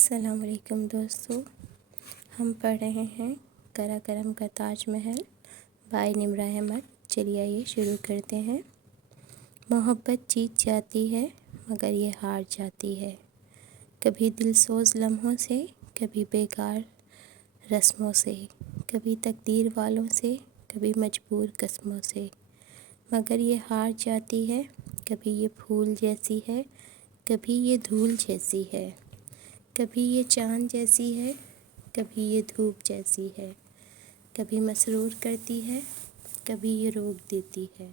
السلام علیکم دوستو، ہم پڑھ رہے ہیں کرا کرم کا تاج محل بائی نمرہ احمد۔ چلیے آئیے شروع کرتے ہیں۔ محبت جیت جاتی ہے مگر یہ ہار جاتی ہے، کبھی دل سوز لمحوں سے، کبھی بیکار رسموں سے، کبھی تقدیر والوں سے، کبھی مجبور قسموں سے، مگر یہ ہار جاتی ہے۔ کبھی یہ پھول جیسی ہے، کبھی یہ دھول جیسی ہے، کبھی یہ چاند جیسی ہے، کبھی یہ دھوپ جیسی ہے، کبھی مسرور کرتی ہے، کبھی یہ روک دیتی ہے،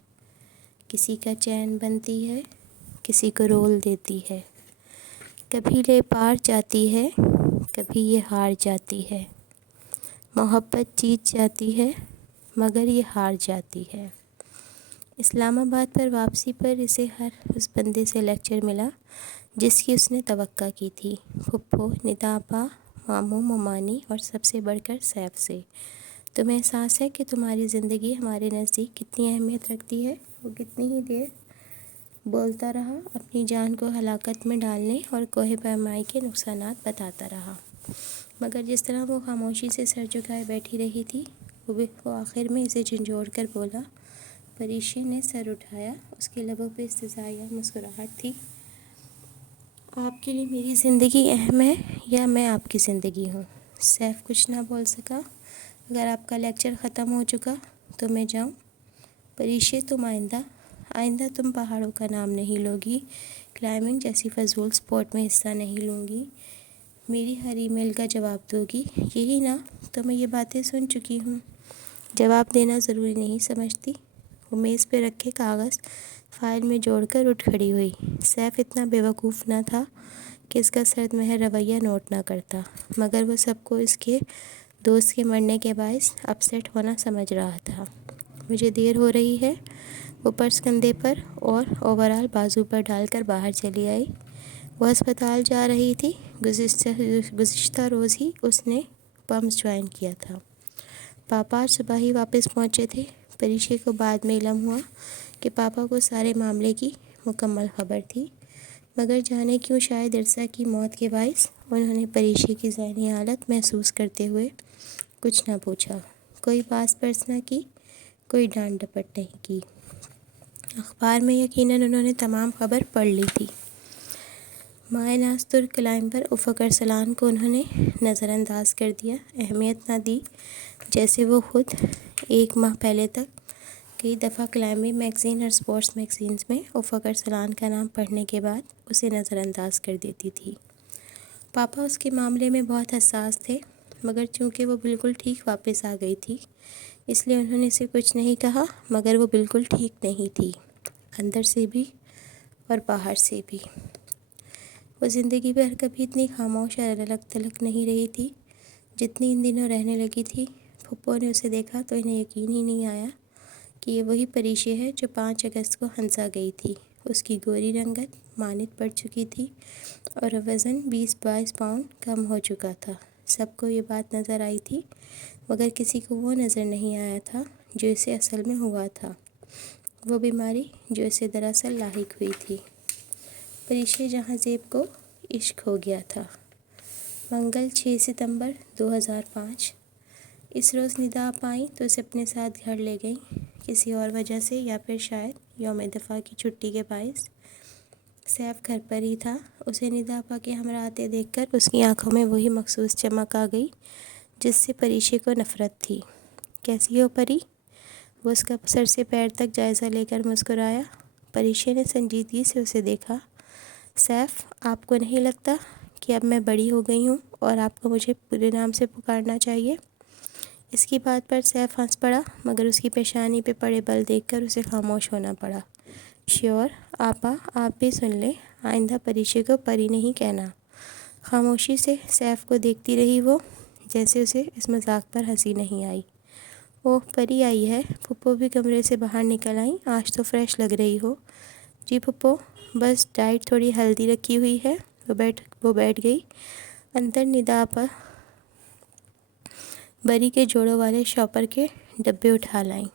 کسی کا چین بنتی ہے، کسی کو رول دیتی ہے، کبھی لے پار جاتی ہے، کبھی یہ ہار جاتی ہے۔ محبت جیت جاتی ہے مگر یہ ہار جاتی ہے۔ اسلام آباد پر واپسی پر اسے ہر اس بندے سے لیکچر ملا جس کی اس نے توقع کی تھی، پھپھو، ندا آپا، ماموں، ممانی اور سب سے بڑھ کر سیف سے۔ تمہیں احساس ہے کہ تمہاری زندگی ہمارے نزدیک کتنی اہمیت رکھتی ہے؟ وہ کتنی ہی دیر بولتا رہا، اپنی جان کو ہلاکت میں ڈالنے اور کوہ پیمائی کے نقصانات بتاتا رہا، مگر جس طرح وہ خاموشی سے سر جھکائے بیٹھی رہی تھی، وہ آخر میں اسے جھنجھوڑ کر بولا۔ پریشے نے سر اٹھایا، اس کے لبوں پہ استحضاء مسکراہٹ تھی۔ آپ کے لیے میری زندگی اہم ہے یا میں آپ کی زندگی ہوں؟ سیف کچھ نہ بول سکا۔ اگر آپ کا لیکچر ختم ہو چکا تو میں جاؤں؟ پریشے، تم آئندہ تم پہاڑوں کا نام نہیں لوگی، کلائمبنگ جیسی فضول سپورٹ میں حصہ نہیں لوں گی، میری ہر ای میل کا جواب دو گی، یہی نا؟ تو میں یہ باتیں سن چکی ہوں، جواب دینا ضروری نہیں سمجھتی؟ وہ میز پہ رکھے کاغذ فائل میں جوڑ کر اٹھ کھڑی ہوئی۔ سیف اتنا بے وقوف نہ تھا کہ اس کا سرد مہر رویہ نوٹ نہ کرتا، مگر وہ سب کو اس کے دوست کے مرنے کے باعث اپسیٹ ہونا سمجھ رہا تھا۔ مجھے دیر ہو رہی ہے۔ وہ پرس کندھے پر اور اوورال بازو پر ڈال کر باہر چلی آئی۔ وہ ہسپتال جا رہی تھی۔ گزشتہ روز ہی اس نے پمپس جوائن کیا تھا۔ پاپا آج صبح ہی واپس پہنچے تھے۔ پریشے کو بعد میں علم ہوا کہ پاپا کو سارے معاملے کی مکمل خبر تھی، مگر جانے کیوں شاید ارسا کی موت کے باعث انہوں نے پریشے کی ذہنی حالت محسوس کرتے ہوئے کچھ نہ پوچھا، کوئی پاس پرس نہ کی، کوئی ڈانٹ ڈپٹ نہیں کی۔ اخبار میں یقیناً انہوں نے تمام خبر پڑھ لی تھی۔ مائع ناز ترک کلائمبر افق ارسلان کو انہوں نے نظر انداز کر دیا، اہمیت نہ دی، جیسے وہ خود ایک ماہ پہلے تک کئی دفعہ کلائمبنگ میگزین اور سپورٹس میگزینز میں افق ارسلان کا نام پڑھنے کے بعد اسے نظر انداز کر دیتی تھی۔ پاپا اس کے معاملے میں بہت حساس تھے، مگر چونکہ وہ بالکل ٹھیک واپس آ گئی تھی اس لیے انہوں نے اسے کچھ نہیں کہا، مگر وہ بالکل ٹھیک نہیں تھی، اندر سے بھی اور باہر سے بھی۔ وہ زندگی بھر کبھی اتنی خاموش اور الگ تھلگ نہیں رہی تھی جتنی ان دنوں رہنے لگی تھی۔ پھپھو نے اسے دیکھا تو انہیں یقین ہی نہیں آیا کہ یہ وہی پریشے ہے جو 5 اگست کو ہنسا گئی تھی۔ اس کی گوری رنگت مانت پڑ چکی تھی اور وزن 20-22 پاؤنڈ کم ہو چکا تھا۔ سب کو یہ بات نظر آئی تھی، مگر کسی کو وہ نظر نہیں آیا تھا جو اسے اصل میں ہوا تھا، وہ بیماری جو اسے دراصل لاحق ہوئی تھی۔ پریشے جہاں زیب کو عشق ہو گیا تھا۔ منگل 6 ستمبر 2005۔ اس روز ندا آپا آئیں تو اسے اپنے ساتھ گھر لے گئیں، کسی اور وجہ سے یا پھر شاید یوم دفاع کی چھٹی کے باعث۔ سیف گھر پر ہی تھا۔ اسے ندا آپا کے ہمراہ آتے دیکھ کر اس کی آنکھوں میں وہی مخصوص چمک آ گئی جس سے پریشے کو نفرت تھی۔ کیسی ہو پری؟ وہ اس کا سر سے پیر تک جائزہ لے کر مسکرایا۔ پریشے نے سنجیدگی سے اسے دیکھا۔ سیف، آپ کو نہیں لگتا کہ اب میں بڑی ہو گئی ہوں اور آپ کو مجھے پورے نام سے پکارنا چاہیے؟ اس کی بات پر سیف ہنس پڑا، مگر اس کی پیشانی پہ پڑے بل دیکھ کر اسے خاموش ہونا پڑا۔ شیور آپا، آپ بھی سن لیں، آئندہ پریشے کو پری نہیں کہنا۔ خاموشی سے سیف کو دیکھتی رہی وہ، جیسے اسے اس مذاق پر ہنسی نہیں آئی۔ اوہ، پری آئی ہے؟ پھپھو بھی کمرے سے باہر نکل آئیں۔ آج تو فریش لگ رہی ہو۔ جی پھپھو، بس ڈائٹ تھوڑی ہیلدی رکھی ہوئی ہے۔ وہ بیٹھ گئی۔ اندر ندا آپا بری کے جوڑوں والے شاپر کے ڈبے اٹھا لائیں۔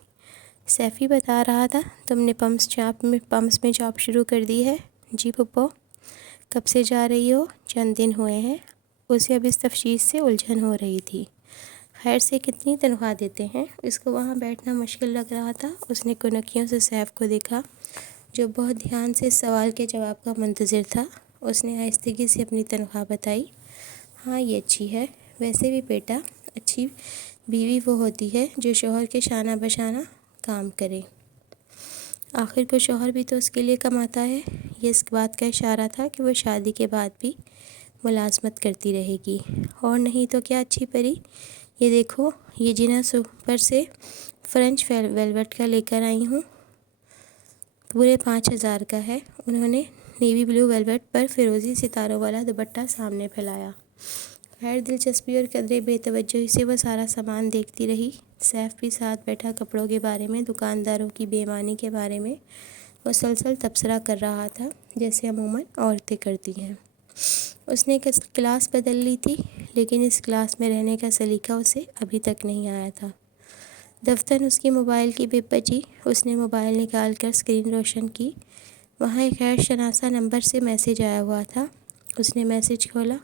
سیفی بتا رہا تھا تم نے پمپس میں جاب شروع کر دی ہے؟ جی پھپھو۔ کب سے جا رہی ہو؟ چند دن ہوئے ہیں۔ اسے اب اس تفتیش سے الجھن ہو رہی تھی۔ خیر سے کتنی تنخواہ دیتے ہیں؟ اس کو وہاں بیٹھنا مشکل لگ رہا تھا۔ اس نے کنکیوں سے سیف کو دیکھا جو بہت دھیان سے اس سوال کے جواب کا منتظر تھا۔ اس نے آہستگی سے اپنی تنخواہ بتائی۔ ہاں یہ اچھی ہے، ویسے بھی بیٹا اچھی بیوی وہ ہوتی ہے جو شوہر کے شانہ بشانہ کام کرے۔ آخر کو شوہر بھی تو اس کے لیے کماتا ہے۔ یہ اس بات کا اشارہ تھا کہ وہ شادی کے بعد بھی ملازمت کرتی رہے گی، اور نہیں تو کیا اچھی پری۔ یہ دیکھو، یہ جناح سپر سے فرنچ ویلوٹ کا لے کر آئی ہوں، پورے 5,000 کا ہے۔ انہوں نے نیوی بلو ویلوٹ پر فیروزی ستاروں والا دوپٹہ سامنے پھیلایا۔ غیر دلچسپی اور قدرے بے توجہی سے وہ سارا سامان دیکھتی رہی۔ سیف بھی ساتھ بیٹھا کپڑوں کے بارے میں، دکانداروں کی بے ایمانی کے بارے میں مسلسل تبصرہ کر رہا تھا، جیسے عموماً عورتیں کرتی ہیں۔ اس نے کلاس بدل لی تھی، لیکن اس کلاس میں رہنے کا سلیقہ اسے ابھی تک نہیں آیا تھا۔ دفتر اس کی موبائل کی بپ بجی۔ اس نے موبائل نکال کر اسکرین روشن کی۔ وہاں ایک غیر شناسا نمبر سے میسیج آیا ہوا تھا۔ اس نے میسیج کھولا۔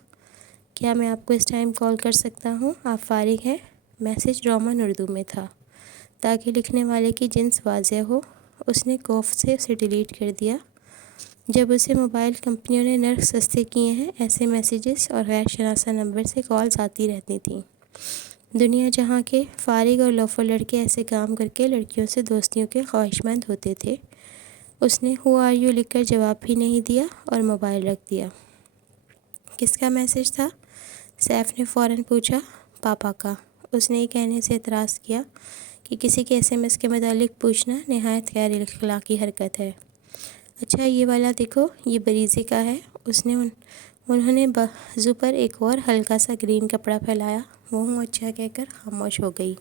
کیا میں آپ کو اس ٹائم کال کر سکتا ہوں؟ آپ فارغ ہیں؟ میسیج رومن اردو میں تھا تاکہ لکھنے والے کی جنس واضح ہو۔ اس نے خوف سے اسے ڈیلیٹ کر دیا۔ جب اسے موبائل کمپنیوں نے نرخ سستے کیے ہیں، ایسے میسیجز اور غیر شناسا نمبر سے کالز آتی رہتی تھیں۔ دنیا جہاں کے فارغ اور لوفر لڑکے ایسے کام کر کے لڑکیوں سے دوستیوں کے خواہشمند ہوتے تھے۔ اس نے ہو آر یو لکھ کر جواب بھی نہیں دیا اور موبائل رکھ دیا۔ کس کا میسیج تھا؟ سیف نے فوراً پوچھا۔ پاپا کا۔ اس نے یہ کہنے سے اعتراض کیا کہ کسی کے ایس ایم ایس کے متعلق پوچھنا نہایت غیر اخلاقی حرکت ہے۔ اچھا یہ والا دیکھو، یہ بریزے کا ہے۔ انہوں نے بازو پر ایک اور ہلکا سا گرین کپڑا پھیلایا۔ وہ ہوں اچھا کہہ کر خاموش ہو گئی۔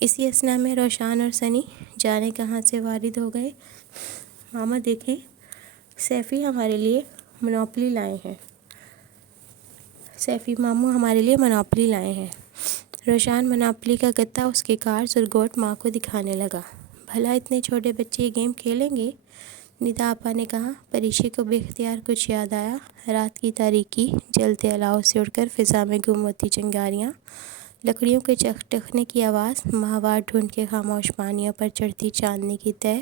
اسی اثنا میں روشان اور سنی جانے کہاں سے وارد ہو گئے۔ ماما دیکھیں، سیفی ہمارے لیے منوپلی لائے ہیں۔ روشان منوپلی کا گتا اس کے کارڈز اور گوٹ ماں کو دکھانے لگا۔ بھلا اتنے چھوٹے بچے یہ گیم کھیلیں گے؟ ندا آپا نے کہا۔ پریشی کو بے اختیار کچھ یاد آیا۔ رات کی تاریکی، جلتے الاؤ سے اڑ کر فضا میں گم ہوتی چنگاریاں، لکڑیوں کے چکنے کی آواز، ماہوار ڈھونڈ کے خاموش پانیوں پر چڑھتی چاندنی کی تہ،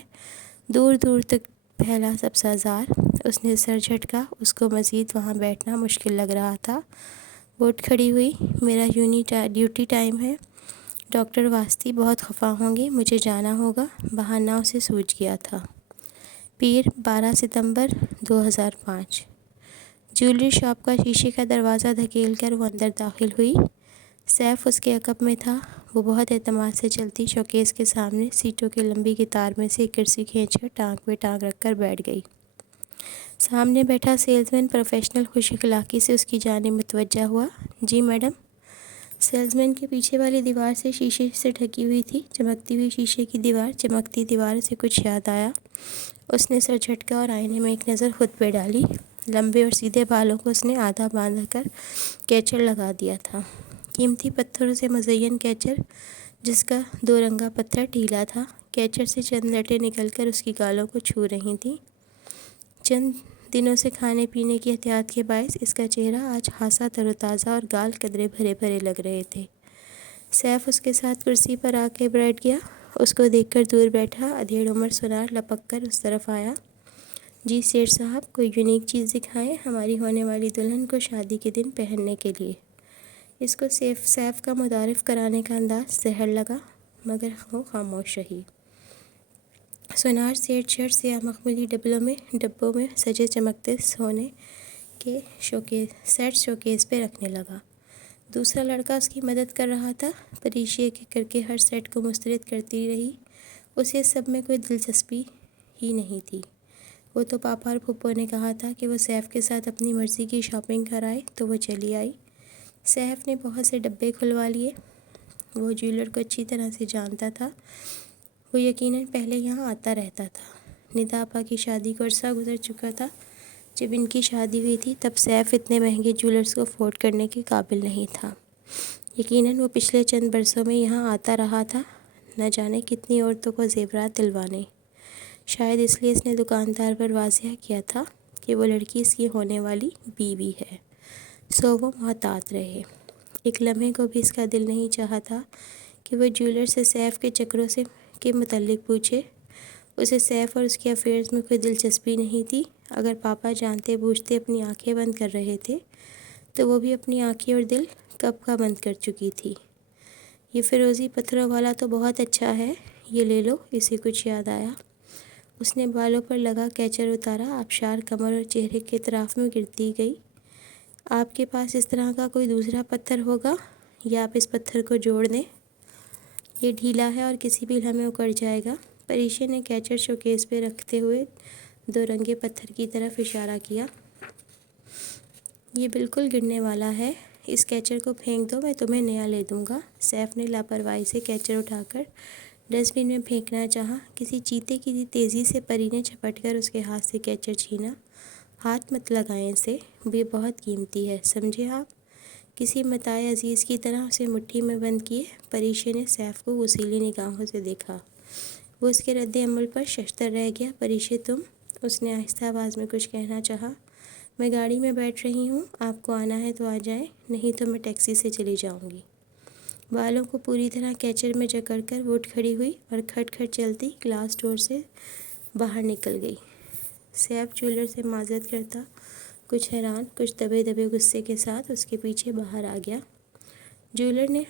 دور دور تک پھیلا سبزہ زار۔ اس نے سر جھٹکا۔ اس کو مزید وہاں بیٹھنا مشکل لگ رہا تھا۔ وہ اٹھ کھڑی ہوئی۔ میرا ڈیوٹی ٹائم ہے، ڈاکٹر واسطی بہت خفا ہوں گے، مجھے جانا ہوگا۔ بہانہ اسے سوجھ گیا تھا۔ پیر 12 ستمبر 2005۔ جیولری شاپ کا شیشے کا دروازہ دھکیل کر وہ اندر داخل ہوئی۔ سیف اس کے عقب میں تھا۔ وہ بہت اعتماد سے چلتی شوکیس کے سامنے سیٹوں کی لمبی قطار میں سے ایک کرسی کھینچ کر ٹانگ پہ ٹانگ رکھ کر بیٹھ گئی۔ سامنے بیٹھا سیلز مین پروفیشنل خوش اخلاقی سے اس کی جانب متوجہ ہوا۔ جی میڈم۔ سیلز مین کے پیچھے والی دیوار سے شیشے سے ڈھکی ہوئی تھی۔ چمکتی ہوئی شیشے کی دیوار، چمکتی دیوار سے کچھ یاد آیا۔ اس نے سر جھٹکا اور آئینے میں ایک نظر خود پہ ڈالی۔ لمبے اور سیدھے بالوں کو اس نے آدھا باندھ کر کیچر لگا دیا تھا، قیمتی پتھروں سے مزین کیچر جس کا 2 رنگا پتھر ڈھیلا تھا۔ کیچر سے چند لٹیں نکل کر اس کی گالوں کو چھو رہی تھیں۔ چند دنوں سے کھانے پینے کی احتیاط کے باعث اس کا چہرہ آج خاصا تر و تازہ اور گال قدرے بھرے بھرے لگ رہے تھے۔ سیف اس کے ساتھ کرسی پر آ کے بیٹھ گیا۔ اس کو دیکھ کر دور بیٹھا ادھیڑ عمر سونار لپک کر اس طرف آیا۔ جی سیٹھ صاحب، کوئی یونیک چیز دکھائیں ہماری ہونے والی دلہن کو شادی کے دن پہننے کے لیے۔ اس کو سیف کا متعارف کرانے کا انداز زہر لگا، مگر وہ خاموش رہی۔ سونار سیٹ شرٹ سیاہ مخملی ڈبوں میں سجے چمکتے سونے کے سیٹ شوکیس پہ رکھنے لگا۔ دوسرا لڑکا اس کی مدد کر رہا تھا۔ پریشی ایک ایک کر کے ہر سیٹ کو مسترد کرتی رہی۔ اسے سب میں کوئی دلچسپی ہی نہیں تھی۔ وہ تو پاپا اور پھپھو نے کہا تھا کہ وہ سیف کے ساتھ اپنی مرضی کی شاپنگ کرائے تو وہ چلی آئی۔ سیف نے بہت سے ڈبے کھلوا لیے۔ وہ جیولر کو اچھی طرح سے جانتا تھا۔ وہ یقیناً پہلے یہاں آتا رہتا تھا۔ ندا آپا کی شادی کو عرصہ گزر چکا تھا۔ جب ان کی شادی ہوئی تھی تب سیف اتنے مہنگے جیولرز کو افورڈ کرنے کے قابل نہیں تھا۔ یقیناً وہ پچھلے چند برسوں میں یہاں آتا رہا تھا، نہ جانے کتنی عورتوں کو زیورات دلوانے۔ شاید اس لیے اس نے دکاندار پر واضح کیا تھا کہ وہ لڑکی اس کی ہونے والی بیوی ہے۔ سو وہ محتاط رہے۔ ایک لمحے کو بھی اس کا دل نہیں چاہا تھا کہ وہ جیولر سے سیف کے چکروں کے متعلق پوچھے۔ اسے سیف اور اس کے افیئرز میں کوئی دلچسپی نہیں تھی۔ اگر پاپا جانتے بوجھتے اپنی آنکھیں بند کر رہے تھے تو وہ بھی اپنی آنکھیں اور دل کب کا بند کر چکی تھی۔ یہ فیروزی پتھروں والا تو بہت اچھا ہے، یہ لے لو۔ اسے کچھ یاد آیا۔ اس نے بالوں پر لگا کیچر اتارا، آبشار کمر اور چہرے کے اطراف میں گرتی گئی۔ آپ کے پاس اس طرح کا کوئی دوسرا پتھر ہوگا یا آپ اس پتھر کو جوڑ دیں؟ یہ ڈھیلا ہے اور کسی بھی لمحے اکڑ جائے گا۔ پریشے نے کیچر شوکیس پہ رکھتے ہوئے دو رنگے پتھر کی طرف اشارہ کیا۔ یہ بالکل گرنے والا ہے، اس کیچر کو پھینک دو، میں تمہیں نیا لے دوں گا۔ سیف نے لاپرواہی سے کیچر اٹھا کر ڈسٹ بن میں پھینکنا چاہا۔ کسی چیتے کی تیزی سے پری نے جھپٹ کر اس کے ہاتھ سے کیچر چھینا۔ ہاتھ مت لگائیں اسے، یہ بہت قیمتی ہے، سمجھے آپ؟ کسی متاع عزیز کی طرح اسے مٹھی میں بند کیے پریشے نے سیف کو غصیلی نگاہوں سے دیکھا۔ وہ اس کے رد عمل پر ششدر رہ گیا۔ پریشے تم، اس نے آہستہ آواز میں کچھ کہنا چاہا۔ میں گاڑی میں بیٹھ رہی ہوں، آپ کو آنا ہے تو آ جائیں، نہیں تو میں ٹیکسی سے چلی جاؤں گی۔ بالوں کو پوری طرح کیچر میں جکڑ کر وہ اٹھ کھڑی ہوئی اور کھٹ کھٹ چلتی گلاس ڈور سے باہر نکل گئی۔ سیف جیولر سے معذرت کرتا، کچھ حیران، کچھ دبے دبے غصے کے ساتھ اس کے پیچھے باہر آ گیا۔ جیولر نے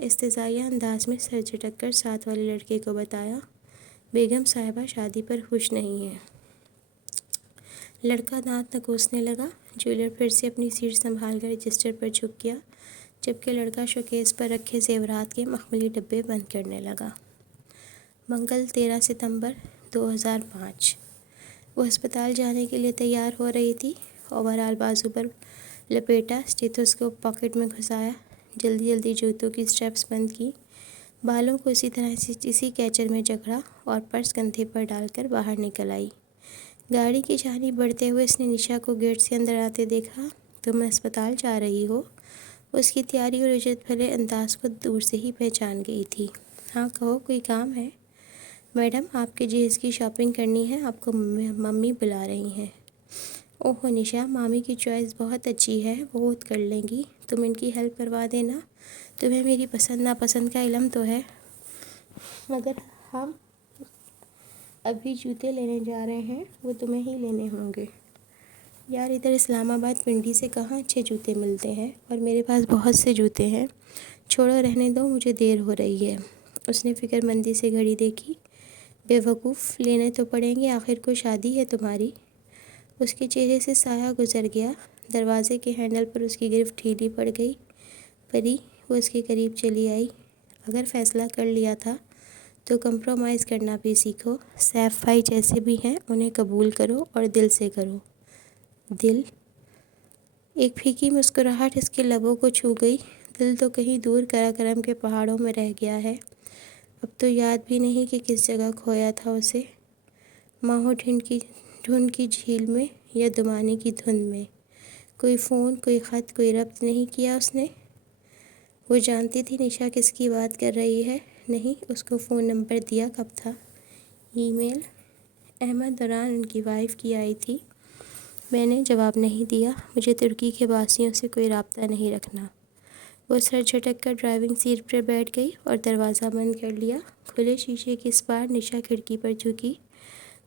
استہزائیہ انداز میں سر جھٹک کر ساتھ والے لڑکے کو بتایا، بیگم صاحبہ شادی پر خوش نہیں ہیں۔ لڑکا دانت نکوسنے لگا۔ جیولر پھر سے اپنی سیٹ سنبھال کر رجسٹر پر جھک گیا، جبکہ لڑکا شوکیس پر رکھے زیورات کے مخملی ڈبے بند کرنے لگا۔ منگل 13 ستمبر 2005۔ وہ ہسپتال جانے کے لیے تیار ہو رہی تھی۔ اوورال بازو پر لپیٹا، اسٹیتھوسکوپ پاکٹ میں گھسایا، جلدی جلدی جوتوں کی اسٹریپس بند کی، بالوں کو اسی طرح اسی کیچر میں جکڑا اور پرس کندھے پر ڈال کر باہر نکل آئی۔ گاڑی کی جانب بڑھتے ہوئے اس نے نشا کو گیٹ سے اندر آتے دیکھا۔ تم ہسپتال جا رہی ہو؟ اس کی تیاری اور عزت بھرے انداز کو دور سے ہی پہچان گئی تھی۔ ہاں کہو، کوئی کام ہے؟ میڈم، آپ کے جہیز کی شاپنگ کرنی ہے، آپ کو ممی بلا رہی ہیں۔ اوہ نشا، مامی کی چوائس بہت اچھی ہے، وہ خود کر لیں گی، تم ان کی ہیلپ کروا دینا۔ تمہیں میری پسند ناپسند کا علم تو ہے، مگر ہم ابھی جوتے لینے جا رہے ہیں، وہ تمہیں ہی لینے ہوں گے۔ یار ادھر اسلام آباد پنڈی سے کہاں اچھے جوتے ملتے ہیں، اور میرے پاس بہت سے جوتے ہیں، چھوڑو رہنے دو، مجھے دیر ہو رہی ہے۔ اس نے فکر مندی سے گھڑی دیکھی۔ بے وقوف، لینے تو پڑیں گے، آخر کو شادی ہے تمہاری۔ اس کے چہرے سے سایہ گزر گیا۔ دروازے کے ہینڈل پر اس کی گرفت ڈھیلی پڑ گئی۔ پری، وہ اس کے قریب چلی آئی، اگر فیصلہ کر لیا تھا تو کمپرومائز کرنا بھی سیکھو۔ سیف بھائی جیسے بھی ہیں انہیں قبول کرو اور دل سے کرو۔ دل؟ ایک پھیکی مسکراہٹ اس کے لبوں کو چھو گئی۔ دل تو کہیں دور قراقرم کے پہاڑوں میں رہ گیا ہے، اب تو یاد بھی نہیں کہ کس جگہ کھویا تھا اسے، ماہو ڈھونڈ کی جھیل میں یا دمانے کی دھند میں۔ کوئی فون، کوئی خط، کوئی ربط نہیں کیا اس نے۔ وہ جانتی تھی نشا کس کی بات کر رہی ہے۔ نہیں، اس کو فون نمبر دیا کب تھا؟ ای میل؟ احمد دوران ان کی وائف کی آئی تھی، میں نے جواب نہیں دیا، مجھے ترکی کے باسیوں سے کوئی رابطہ نہیں رکھنا۔ وہ سر جھٹک کر ڈرائیونگ سیٹ پر بیٹھ گئی اور دروازہ بند کر لیا۔ کھلے شیشے کی اس پار نشا کھڑکی پر جھکی۔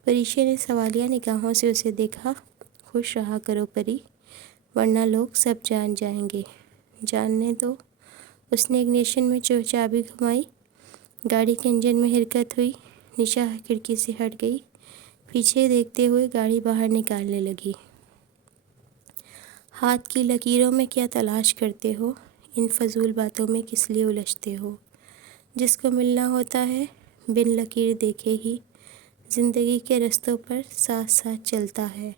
پریشے نے سوالیہ نگاہوں سے اسے دیکھا۔ خوش رہا کرو پری، ورنہ لوگ سب جان جائیں گے۔ جاننے دو۔ اس نے اگنیشن میں چابی گھمائی، گاڑی کے انجن میں حرکت ہوئی، نشا کھڑکی سے ہٹ گئی، پیچھے دیکھتے ہوئے گاڑی باہر نکالنے لگی۔ ہاتھ کی لکیروں میں کیا تلاش کرتے ہو؟ ان فضول باتوں میں کس لیے الجھتے ہو؟ جس کو ملنا ہوتا ہے بن لکیر دیکھے ہی زندگی کے رستوں پر ساتھ ساتھ چلتا ہے،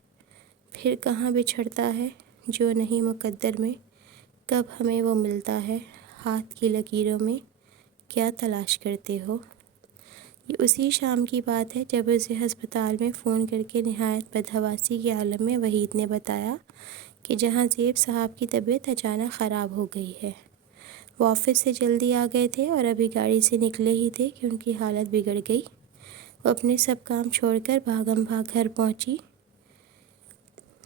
پھر کہاں بچھڑتا ہے جو نہیں مقدر میں، کب ہمیں وہ ملتا ہے۔ ہاتھ کی لکیروں میں کیا تلاش کرتے ہو؟ یہ اسی شام کی بات ہے جب اسے ہسپتال میں فون کر کے نہایت بدحواسی کے عالم میں وحید نے بتایا کہ جہاں زیب صاحب کی طبیعت اچانک خراب ہو گئی ہے۔ وہ آفس سے جلدی آ گئے تھے اور ابھی گاڑی سے نکلے ہی تھے کہ ان کی حالت بگڑ گئی۔ وہ اپنے سب کام چھوڑ کر بھاگم بھاگ گھر پہنچی۔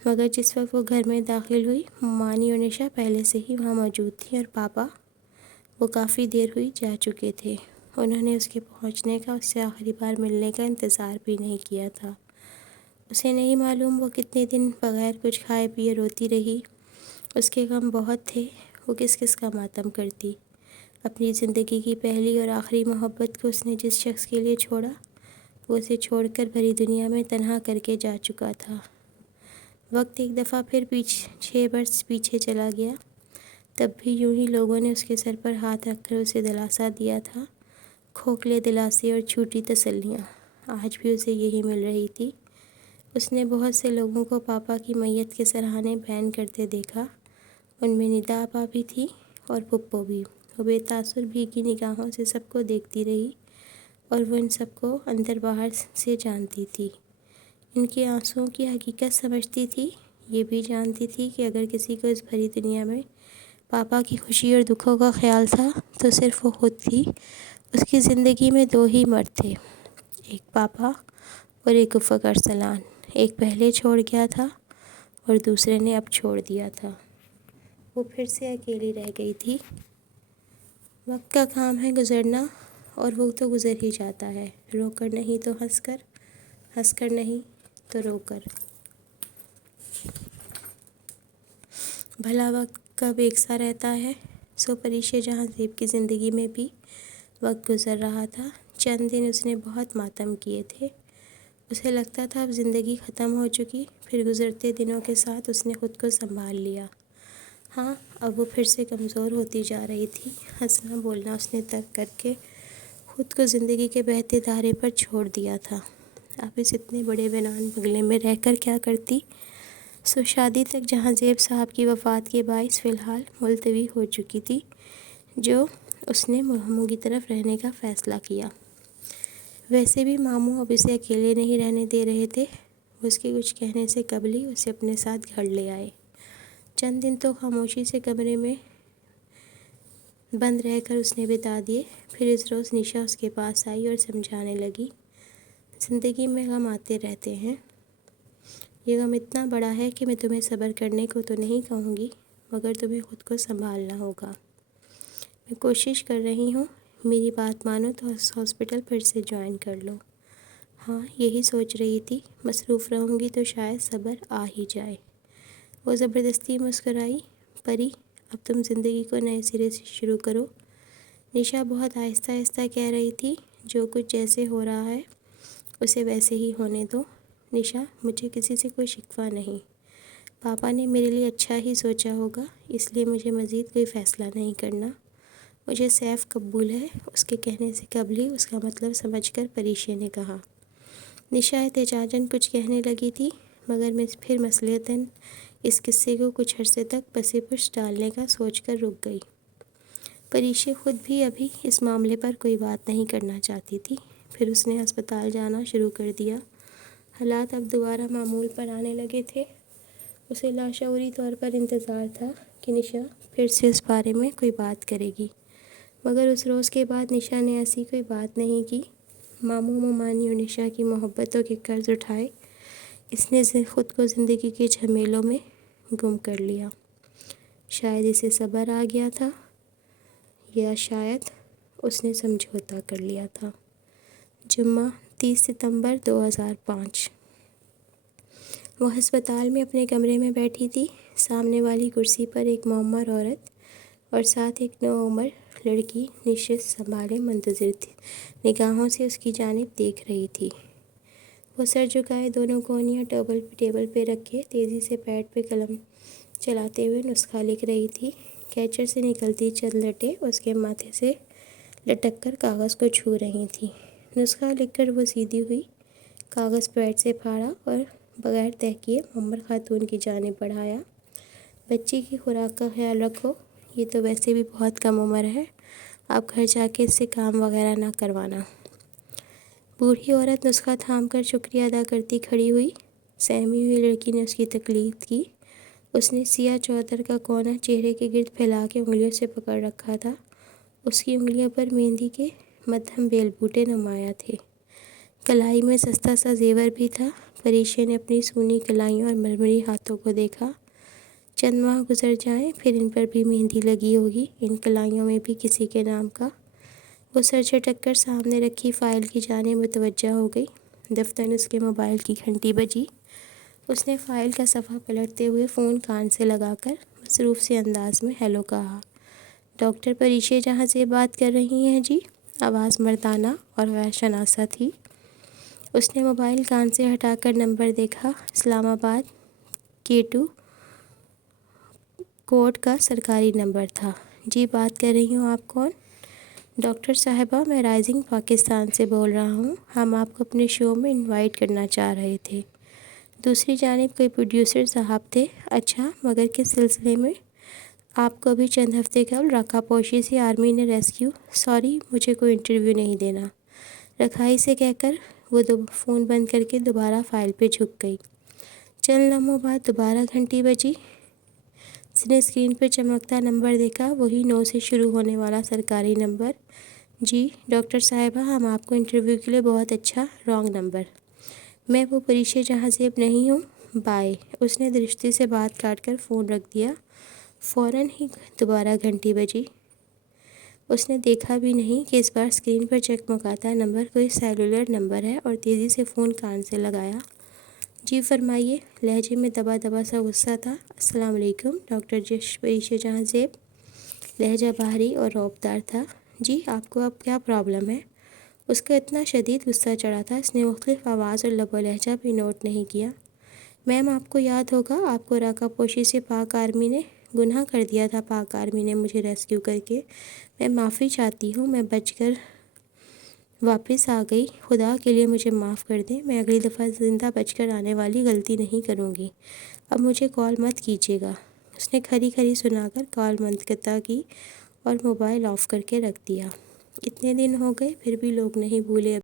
مگر جس وقت وہ گھر میں داخل ہوئی ممانی اور نشا پہلے سے ہی وہاں موجود تھیں اور پاپا وہ کافی دیر ہوئی جا چکے تھے۔ انہوں نے اس کے پہنچنے کا، اس سے آخری بار ملنے کا انتظار بھی نہیں کیا تھا۔ اسے نہیں معلوم وہ کتنے دن بغیر کچھ کھائے پیے روتی رہی۔ اس کے غم بہت تھے، وہ کس کس کا ماتم کرتی۔ اپنی زندگی کی پہلی اور آخری محبت کو اس نے جس شخص کے لیے چھوڑا، وہ اسے چھوڑ کر بھری دنیا میں تنہا کر کے جا چکا تھا۔ وقت ایک دفعہ پھر 6 برس پیچھے چلا گیا۔ تب بھی یوں ہی لوگوں نے اس کے سر پر ہاتھ رکھ کر اسے دلاسا دیا تھا، کھوکھلے دلاسے اور چھوٹی تسلیاں۔ آج بھی اسے یہی مل رہی تھی۔ اس نے بہت سے لوگوں کو پاپا کی میت کے سراہانے بیان کرتے دیکھا، ان میں ندا آپا بھی تھی اور پپو بھی۔ وہ بے تاثر بھیگی نگاہوں سے سب کو دیکھتی رہی اور وہ ان سب کو اندر باہر سے جانتی تھی۔ ان کے آنسوؤں کی حقیقت سمجھتی تھی۔ یہ بھی جانتی تھی کہ اگر کسی کو اس بھری دنیا میں پاپا کی خوشی اور دکھوں کا خیال تھا تو صرف وہ خود تھی۔ اس کی زندگی میں 2 ہی مرد تھے، ایک پاپا اور ایک افق ارسلان۔ ایک پہلے چھوڑ گیا تھا اور دوسرے نے اب چھوڑ دیا تھا۔ وہ پھر سے اکیلی رہ گئی تھی۔ وقت کا کام ہے گزرنا، اور وہ تو گزر ہی جاتا ہے، رو کر نہیں تو ہنس کر نہیں تو رو کر۔ بھلا وقت کب ایک سا رہتا ہے؟ سو پریشے جہاں زیب کی زندگی میں بھی وقت گزر رہا تھا۔ چند دن اس نے بہت ماتم کیے تھے۔ اسے لگتا تھا اب زندگی ختم ہو چکی، پھر گزرتے دنوں کے ساتھ اس نے خود کو سنبھال لیا۔ ہاں، اب وہ پھر سے کمزور ہوتی جا رہی تھی۔ ہنسنا بولنا اس نے ترک کر کے خود کو زندگی کے بہتے دھارے پر چھوڑ دیا تھا۔ اب اس اتنے بڑے ویران بنگلے میں رہ کر کیا کرتی؟ سو شادی تک جہاں زیب صاحب کی وفات کے باعث فی الحال ملتوی ہو چکی تھی، جو اس نے ماموں کی طرف رہنے کا فیصلہ کیا۔ ویسے بھی ماموں اب اسے اکیلے نہیں رہنے دے رہے تھے۔ وہ اس کے کچھ کہنے سے قبل ہی اسے اپنے ساتھ گھر لے آئے۔ چند دن تو خاموشی سے کمرے میں بند رہ کر اس نے بتا دیے۔ پھر اس روز نشا اس کے پاس آئی اور سمجھانے لگی، زندگی میں غم آتے رہتے ہیں۔ یہ غم اتنا بڑا ہے کہ میں تمہیں صبر کرنے کو تو نہیں کہوں گی، مگر تمہیں خود کو سنبھالنا ہوگا۔ میں کوشش کر رہی ہوں، میری بات مانو تو ہاسپٹل پھر سے جوائن کر لو۔ ہاں، یہی سوچ رہی تھی، مصروف رہوں گی تو شاید صبر آ ہی جائے۔ وہ زبردستی مسکرائی، پری اب تم زندگی کو نئے سرے سے شروع کرو۔ نشا بہت آہستہ آہستہ کہہ رہی تھی، جو کچھ جیسے ہو رہا ہے اسے ویسے ہی ہونے دو۔ نشا، مجھے کسی سے کوئی شکوہ نہیں، پاپا نے میرے لیے اچھا ہی سوچا ہوگا، اس لیے مجھے مزید کوئی فیصلہ نہیں کرنا۔ مجھے سیف قبول ہے۔ اس کے کہنے سے قبل ہی اس کا مطلب سمجھ کر پریشے نے کہا۔ نشا احتجاجاً کچھ کہنے لگی تھی، مگر میں پھر مصلحتاً اس قصے کو کچھ عرصے تک پس پش ڈالنے کا سوچ کر رک گئی۔ پریشے خود بھی ابھی اس معاملے پر کوئی بات نہیں کرنا چاہتی تھی۔ پھر اس نے ہسپتال جانا شروع کر دیا۔ حالات اب دوبارہ معمول پر آنے لگے تھے۔ اسے لاشعوری طور پر انتظار تھا کہ نشا پھر سے اس بارے میں کوئی بات کرے گی، مگر اس روز کے بعد نشا نے ایسی کوئی بات نہیں کی۔ ماموں، ممانی اور نشا کی محبتوں کے قرض اٹھائے اس نے خود کو زندگی کے جھمیلوں میں گم کر لیا۔ شاید اسے صبر آ گیا تھا، یا شاید اس نے سمجھوتا کر لیا تھا۔ جمعہ 30 ستمبر 2005۔ وہ ہسپتال میں اپنے کمرے میں بیٹھی تھی۔ سامنے والی کرسی پر ایک معمر عورت اور ساتھ ایک نوعمر لڑکی نشست سنبھالے منتظر تھی، نگاہوں سے اس کی جانب دیکھ رہی تھی۔ وہ سر جھکائے دونوں کونیاں ٹیبل پہ رکھے تیزی سے پیڈ پہ قلم چلاتے ہوئے نسخہ لکھ رہی تھی۔ کیچر سے نکلتی چند لٹیں اس کے ماتھے سے لٹک کر کاغذ کو چھو رہی تھیں۔ نسخہ لکھ کر وہ سیدھی ہوئی، کاغذ پیڈ سے پھاڑا اور بغیر طے کیے معمر خاتون کی جانب بڑھایا۔ بچی کی خوراک کا خیال رکھو، یہ تو ویسے بھی بہت کم عمر ہے، آپ گھر جا کے اس سے کام وغیرہ نہ کروانا۔ بوڑھی عورت نسخہ تھام کر شکریہ ادا کرتی کھڑی ہوئی۔ سہمی ہوئی لڑکی نے اس کی تقلید کی۔ اس نے سیاہ چادر کا کونا چہرے کے گرد پھیلا کے انگلیوں سے پکڑ رکھا تھا۔ اس کی انگلیوں پر مہندی کے مدھم بیل بوٹے نمایاں تھے۔ کلائی میں سستا سا زیور بھی تھا۔ فریشے نے اپنی سونی کلائیوں اور مرمری ہاتھوں کو دیکھا۔ چند ماہ گزر جائیں پھر ان پر بھی مہندی لگی ہوگی، ان کلائیوں میں بھی کسی کے نام کا۔ وہ سر جھٹک کر سامنے رکھی فائل کی جانب متوجہ ہو گئی۔ دفتر اس کے موبائل کی گھنٹی بجی۔ اس نے فائل کا صفحہ پلٹتے ہوئے فون کان سے لگا کر مصروف سے انداز میں ہیلو کہا۔ ڈاکٹر پریشے جہاں سے بات کر رہی ہیں جی؟ آواز مردانہ اور غیر شناسا تھی۔ اس نے موبائل کان سے ہٹا کر نمبر دیکھا۔ اسلام آباد K2 کوڈ کا سرکاری نمبر تھا۔ جی بات کر رہی ہوں، آپ کون؟ ڈاکٹر صاحبہ میں رائزنگ پاکستان سے بول رہا ہوں، ہم آپ کو اپنے شو میں انوائٹ کرنا چاہ رہے تھے۔ دوسری جانب کوئی پروڈیوسر صاحب تھے۔ اچھا، مگر کس سلسلے میں؟ آپ کو ابھی چند ہفتے قبل راکھا پوشی سے آرمی نے ریسکیو۔ سوری، مجھے کوئی انٹرویو نہیں دینا، رکھائی سے کہہ کر وہ فون بند کر کے دوبارہ فائل پہ جھک گئی۔ چند لمحوں بعد دوبارہ گھنٹی بجی۔ اس نے اسکرین پر چمکتا نمبر دیکھا، وہی 9 سے شروع ہونے والا سرکاری نمبر۔ جی ڈاکٹر صاحبہ، ہم آپ کو انٹرویو کے لیے بہت اچھا۔ رانگ نمبر، میں وہ پریشے جہاں زیب نہیں ہوں۔ بائے۔ اس نے درستی سے بات کاٹ کر فون رکھ دیا۔ فوراً ہی دوبارہ گھنٹی بجی۔ اس نے دیکھا بھی نہیں کہ اس بار اسکرین پر چکمکاتا نمبر کوئی سیلولر نمبر ہے اور تیزی سے فون کان سے لگایا۔ جی فرمائیے، لہجے میں دبا دبا سا غصہ تھا۔ السلام علیکم ڈاکٹر پریشے جہاں زیب۔ لہجہ بھاری اور رعبدار تھا۔ جی آپ کو اب کیا پرابلم ہے؟ اس کا اتنا شدید غصہ چڑھا تھا اس نے مختلف آواز اور لب و لہجہ بھی نوٹ نہیں کیا۔ میم آپ کو یاد ہوگا، آپ کو راکھا پوشی سے پاک آرمی نے گناہ کر دیا تھا۔ پاک آرمی نے مجھے ریسکیو کر کے، میں معافی چاہتی ہوں، میں بچ کر واپس آ گئی، خدا کے لیے مجھے معاف کر دیں، میں اگلی دفعہ زندہ بچ کر آنے والی غلطی نہیں کروں گی، اب مجھے کال مت کیجیے گا۔ اس نے کھری کھری سنا کر کال منقطع کی اور موبائل آف کر کے رکھ دیا۔ اتنے دن ہو گئے پھر بھی لوگ نہیں بھولے